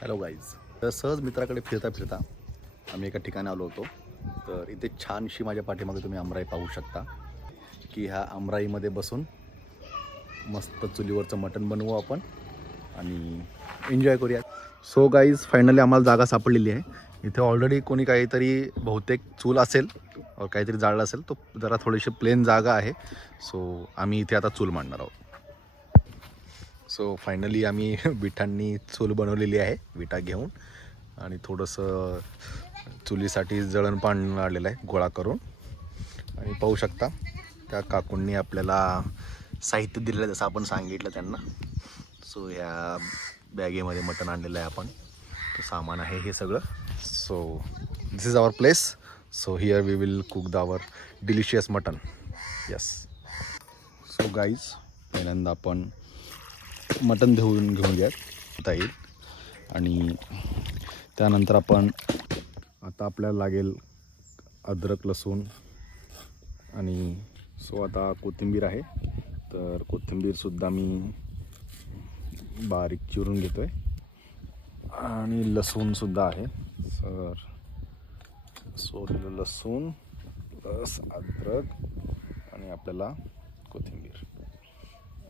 Hello guys. तर सहज मित्राकडे फिरता फिरता आम्ही एका ठिकाणी आलो होतो. तर इथे छानशी माझ्या पाठीमागे तुम्ही आमराई पाहू शकता की ह्या आमराईमध्ये बसून मस्त चुलीवरचं मटण बनवू आपण आणि एन्जॉय करूया. सो गाईज, फायनली आम्हाला जागा सापडलेली आहे. इथे ऑलरेडी कोणी काहीतरी बहुतेक चूल असेल काहीतरी जाळलं असेल. तो जरा थोडीशी प्लेन जागा आहे. सो आम्ही इथे आता चूल मांडणार आहोत. सो फायनली आम्ही विठांनी चूल बनवलेली आहे विटा घेऊन आणि थोडंसं चुलीसाठी जळणपान आलेलं आहे गोळा करून. आणि पाहू शकता त्या काकूंनी आपल्याला साहित्य दिलेलं आहे जसं आपण सांगितलं त्यांना. सो ह्या बॅगेमध्ये मटण आणलेलं आहे आपण. तो सामान आहे हे सगळं. So this is our place. So here we will cook the our delicious mutton. Yes. So guys, पहिल्यांदा आपण मटण घेऊन घ्यात येईल आणि त्यानंतर आपण आता आपल्याला लागेल अद्रक लसूण आणि सो आता कोथिंबीर आहे. तर कोथिंबीरसुद्धा मी बारीक चिरून घेतो आहे आणि लसूणसुद्धा आहे. सर सो लसूण प्लस अद्रक आणि आपल्याला कोथिंबीर.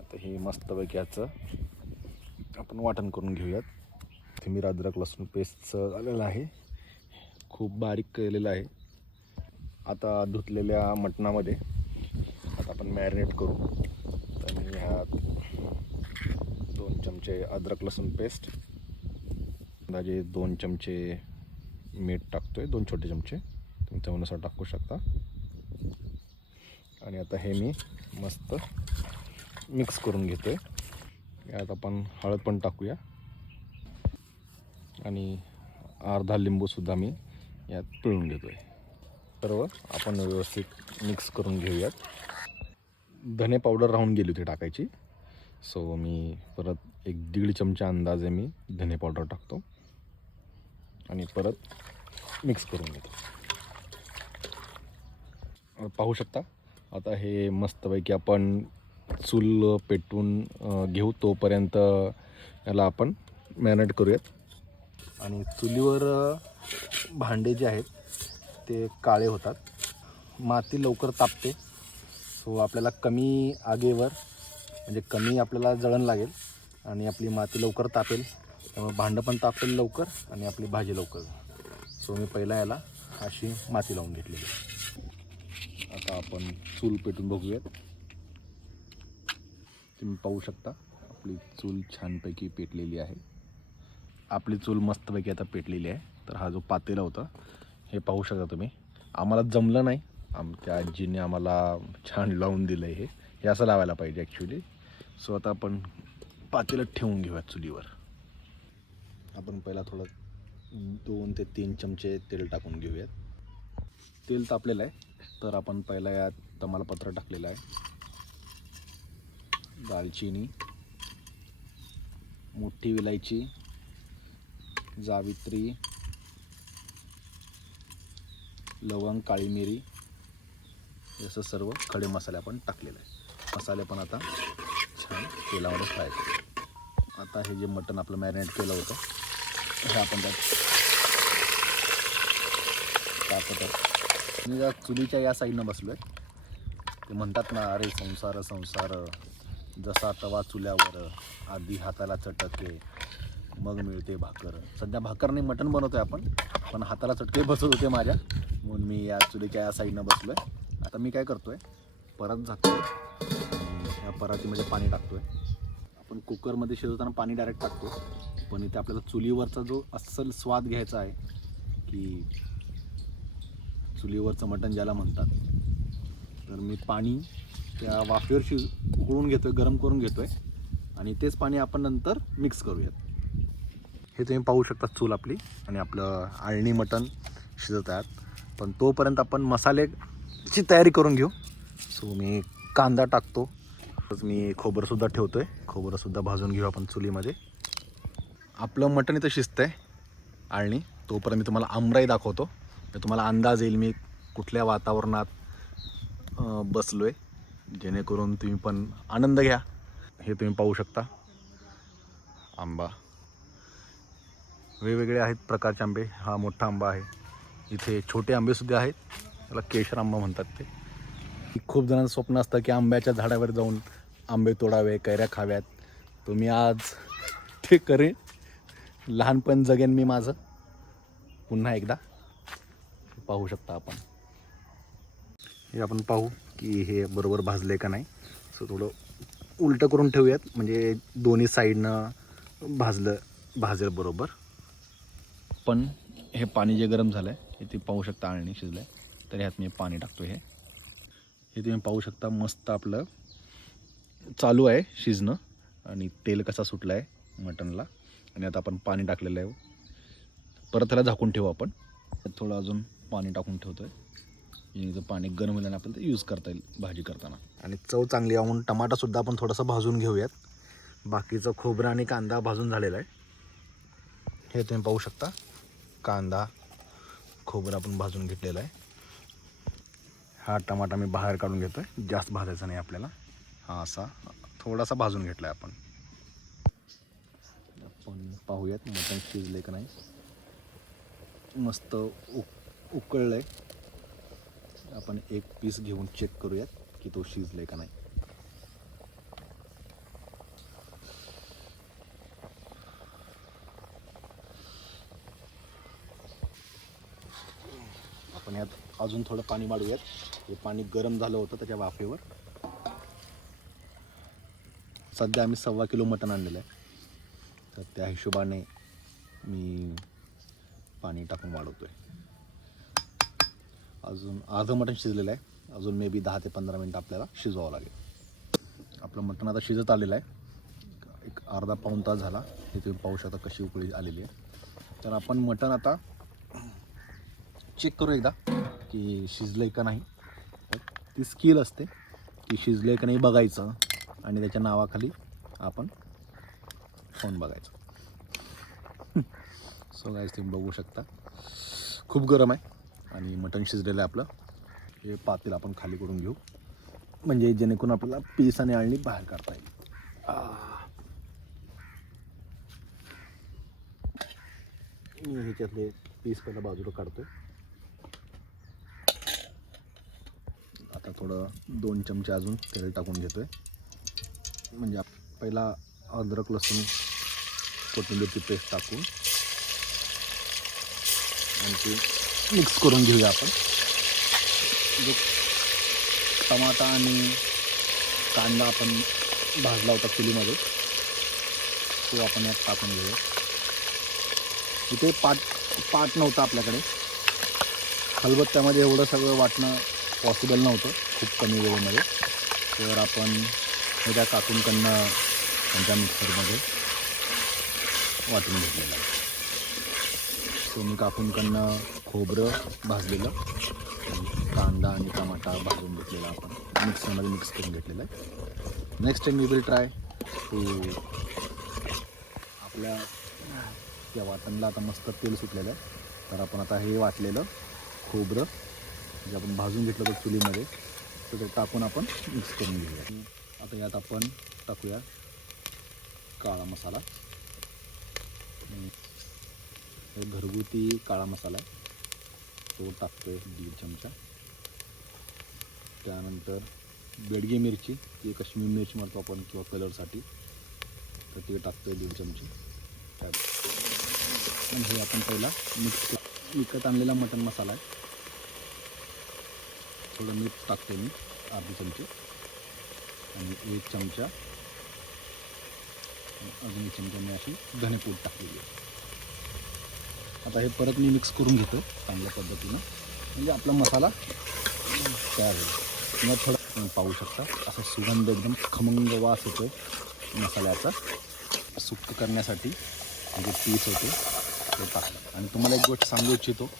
आता हे मस्तपैकी याचं आपण वाटण करून घेऊयात. कोथिंबीर अद्रक लसूण पेस्टचं झालेलं आहे. खूप बारीक केलेलं आहे. आता धुतलेल्या मटणामध्ये आता आपण मॅरिनेट करू. तर मी ह्यात 2 चमचे अद्रक लसूण पेस्ट, अंदाजे 2 चमचे मीठ टाकतो आहे. 2 छोटे चमचे तुम्ही चवीनुसार टाकू शकता. आणि आता हे मी मस्त मिक्स करून घेतो आहे. यात आपण हळद पण टाकूया आणि अर्धा लिंबूसुद्धा मी यात पिळून घेतो आहे. सर्व आपण व्यवस्थित मिक्स करून घेऊयात. धने पावडर राहून गेली होती टाकायची. सो मी परत 1-1.5 चमचा अंदाजे मी धने पावडर टाकतो आणि परत मिक्स करून घेतो. पाहू शकता आता हे मस्तपैकी आपण चूल पेटवून घेऊ. तोपर्यंत याला आपण मॅरिनेट करूयात. आणि चुलीवर भांडे जे आहेत ते काळे होतात, माती लवकर तापते. सो आपल्याला कमी आगेवर म्हणजे कमी आपल्याला जळण लागेल आणि आपली माती लवकर तापेल. त्यामुळे भांडं पण तापेल लवकर आणि आपली भाजी लवकर. सो मी पहिला याला अशी माती लावून घेतलेली. आता आपण चूल पेटून बघूयात. तुम्ही पाहू शकता आपली चूल छानपैकी पेटलेली आहे. आपली चूल मस्तपैकी आता पेटलेली आहे. तर हा जो पातेला होता हे पाहू शकता तुम्ही. आम्हाला जमलं नाही, आमच्या आजीने आम्हाला छान लावून दिलं आहे. हे असं लावायला पाहिजे ॲक्च्युली. सो आता आपण पातेलं ठेवून घेऊयात चुलीवर. आपण पहिला थोडं 2 ते 3 चमचे तेल टाकून घेऊयात. तेल तापलेलं आहे तर आपण पहिला यात तमालपत्र टाकलेलं आहे, दालचिनी, मोठी विलायची, जावित्री, लवंग, काळी मिरी, असं सर्व खडे मसाले आपण टाकलेले आहे. मसाले पण आता छान तेलामध्ये फ्राय करू. आता हे जे मटण आपलं मॅरिनेट केलं होतं हे आपण त्यात टाकत आहे. मी या चुलीच्या या साईडनं बसलो आहे. ते म्हणतात ना, अरे संसार संसार जसा तवा चुल्यावर, आधी हाताला चटके मग मिळते भाकर. सध्या भाकर नाही मटण बनवतो आहे आपण, पण हाताला चटके बसत होते माझ्या, म्हणून मी या चुलीच्या या साईडनं बसलो आहे. आता मी काय करतो आहे, परत झाकतो आहे. या परातीमध्ये पाणी टाकतो आहे. आपण कुकरमध्ये शिजवताना पाणी डायरेक्ट टाकतो, पण इथे आपल्याला चुलीवरचा जो अस्सल स्वाद घ्यायचा आहे की चुलीवरचं मटण ज्याला म्हणतात, तर मी पाणी त्या वाफेवर उकळून घेतो आहे, गरम करून घेतो आहे आणि तेच पाणी आपण नंतर मिक्स करूयात. हे तुम्ही पाहू शकता चूल आपली आणि आपलं आळणी मटण शिजत आहेत. पण तोपर्यंत आपण मसाल्याची तयारी करून घेऊ. सो मी कांदा टाकतो. मी खोबरंसुद्धा ठेवतो आहे, खोबरंसुद्धा भाजून घेऊ आपण चुलीमध्ये. आपलं मटण इथं शिजतं आहे आळणी. तोपर्यंत मी तुम्हाला आमराई दाखवतो. तुम्हाला अंदाज येईल मी कुठल्या वातावरणात बसलो आहे, जेणेकरून तुम्ही पण आनंद घ्या. हे तुम्ही पाहू शकता आंबा. वेगवेगळे आहेत प्रकारचे आंबे. हा मोठा आंबा आहे. इथे छोटे आंबेसुद्धा आहेत, त्याला केशर आंबा म्हणतात. ते खूप जणांचं स्वप्न असतं की आंब्याच्या झाडावर जाऊन आंबे तोडावे, कैऱ्या खाव्यात. तुम्ही आज ते करेन. लहानपण जगेन मी माझं पुन्हा एकदा. पाहू शकता आपण. हे आपण पाहू की हे बरोबर भाजले का नाही. सो थोडं उलटं करून ठेवूयात, म्हणजे दोन्ही साईडनं भाजेल बरोबर. पण हे पाणी जे गरम झालं आहे हे ते पाहू शकता, आळणी शिजलं आहे. तर ह्यात मी पाणी टाकतो. हे तुम्ही पाहू शकता मस्त आपलं चालू आहे शिजणं. आणि तेल कसा सुटला आहे मटनला. आणि आता आपण पाणी टाकलेलं आहे. परत त्याला झाकून ठेवू आपण. थोडं अजून पाणी टाकून ठेवतो आहे. जर पाणी गरम होल्याने आपण ते यूज करता येईल भाजी करताना. आणि चव चांगली आहे म्हणून टमाटासुद्धा आपण थोडासा भाजून घेऊयात. बाकीचं खोबरं आणि कांदा भाजून झालेला आहे. हे तुम्ही पाहू शकता, कांदा खोबरं आपण भाजून घेतलेला आहे. हा टमाटा मी बाहेर काढून घेतो आहे, जास्त भाजायचा नाही आपल्याला. हा असा थोडासा भाजून घेतला आहे आपण. पाहूयात मटण शिजले का नाही. मस्त उकळलं आहे. आपण एक पीस घेऊन चेक करूयात की तो शिजले का नाही. आपण यात अजून थोडं पाणी वाढवूयात. हे पाणी गरम झालं होतं त्याच्या वाफेवर. सध्या आम्ही 1.25 किलो मटण आणलेलं आहे, तर त्या हिशोबाने मी पाणी टाकून वाढवतो आहे. अजून अर्धं मटण शिजलेलं आहे. अजून मे बी 10 ते 15 मिनटं आपल्याला शिजवावं लागेल. आपलं मटण आता शिजत आलेलं आहे. एक अर्धा पाऊण तास झाला. हे तुम्ही पाहू शकता कशी उकळी आलेली आहे. तर आपण मटण आता चेक करू एकदा की शिजलं आहे का नाही. ती स्किल असते की शिजलं आहे का नाही बघायचं आणि त्याच्या नावाखाली आपण खाऊन बघायचं. सो गाईस तुम्ही बघू शकता खूप गरम आहे आणि मटण शिजलेलं आहे आपलं. हे पातेलं आपण खाली करून घेऊ, म्हणजे जेणेकरून आपल्याला पीस आणि आळणी बाहेर काढता येईल. मी ह्याच्यातले पीस पहिला बाजूला काढतो. आता थोडं 2 चमचे अजून तेल टाकून घेतोय. म्हणजे पहिला अद्रक लसूण कोथिंबीरची पेस्ट टाकून आणि ते मिक्स करून घेऊया आपण. जो टमाटा आणि कांदा आपण भाजला होता चुलीमध्ये तो आपण यात टाकून घेऊया. इथे पाट नव्हता आपल्याकडे. खलबत्त्यामध्ये एवढं सगळं वाटणं पॉसिबल नव्हतं खूप कमी वेळेमध्ये. तर आपण ह्याच्या काकूंकडनं त्यांच्या मिक्सरमध्ये वाटून घेतलेलं आहे. सो मी काकूंकडनं खोबरं भाजलेलं, कांदा आणि टमाटा भाजून घेतलेला आपण मिक्सरमध्ये मिक्स करून घेतलेलं आहे. Next time we will try to. आपल्या त्या वाटणला आता मस्त तेल सुटलेलं आहे. तर आपण आता हे वाटलेलं खोबरं जे आपण भाजून घेतलं होतं चुलीमध्ये तर ते टाकून आपण मिक्स करून घेऊया. आता यात आपण टाकूया काळा मसाला. हे घरगुती काळा मसाला आहे तो टाकतोय 1.5 चमचा. त्यानंतर बेडगी मिरची, ती काश्मीरी मिरची म्हणतो आपण किंवा कलरसाठी, तर ते टाकतोय 1.5 चमचे. आणि हे आपण पहिला मिक्स विकत आणलेला मटण मसाला आहे. थोडं मीठ टाकते मी 1/2 चमचे आणि 1 चमचा अजून 1 चमचा मी अशी धनेपूड टाकलेली आहे. आता हे परत मी मिक्स करून घेतो चांगल्या पद्धतीनं, म्हणजे आपला मसाला तयार होईल. मग थोडं पाहू शकता असा सुगंध एकदम खमंग वास होतो मसाल्याचा. सुक्क करण्यासाठी जे पीस होते ते टाकलं. आणि तुम्हाला एक गोष्ट सांगू इच्छितो,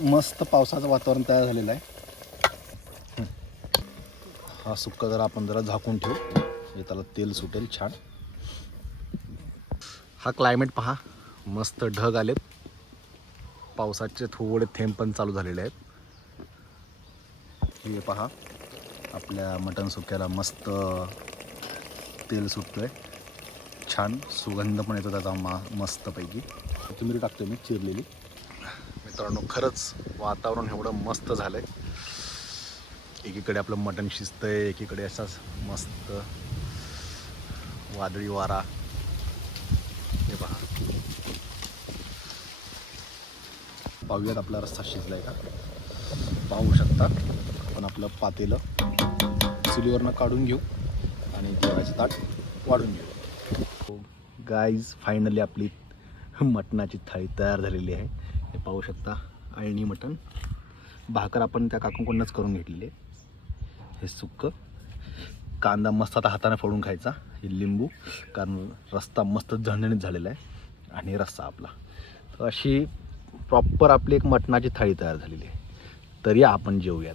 मस्त पावसाचं वातावरण तयार झालेलं आहे. हा सुक्का जरा आपण जरा झाकून ठेवू, हे त्याला तेल सुटेल छान. हा क्लायमेट पहा, मस्त ढग आलेत, पावसाचे थोडे थेंब पण चालू झालेले आहेत. हे पहा आपल्या मटण सुक्याला मस्त तेल सुटतोय. छान सुगंध पण येतो त्याचा मस्तपैकी. कोथिंबीर टाकतो मी चिरलेली. मित्रांनो खरंच वातावरण एवढं मस्त झालं आहे. एकीकडे आपलं मटण शिजतंय, एकीकडे असाच मस्त वादळी वारा. हे पहा, पाहूयात आपला रस्सा शिजलाय का. पाहू शकता. आपण आपलं पातेलं चुलीवरनं काढून घेऊ आणि जेवायचं ताट वाढून घेऊ. गाईज फायनली आपली मटणाची थाळी तयार झालेली आहे. हे पाहू शकता. अळणी मटण, भाकर आपण त्या काकूंकडूनच करून घेतलेली आहे. हे सुक्कं, कांदा मस्त आता हाताने फोडून खायचा. हे लिंबू, कारण रस्ता मस्त झणझणीत झालेला आहे. आणि रस्सा आपला. तर अशी प्रॉपर आपली एक मटणाची थाळी तयार झालेली आहे. तरी आपण जेवूयात.